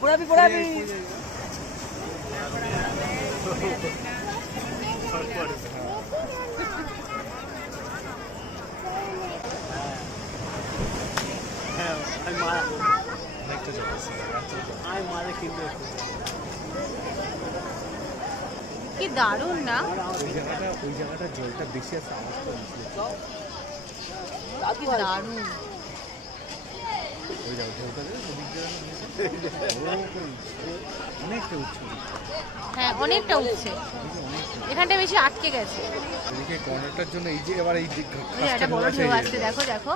পোড়াবি পোড়াবি হ্যাঁ আমি মারা অনেকটা জল আমি মারা কিনবো কি দারুণ না? ওই জায়গাটা ওই জায়গাটা জলটা বেশি আছে দারুণ ওই জায়গা জলটা দেবে ওদিক দিয়ে অনেকটা উঠছে হ্যাঁ অনেকটা উঠছে। এখানটা বেশি আটকে গেছে। এদিকে কর্নারটার জন্য এই যে এই বড় ঢেউ আসছে দেখো দেখো।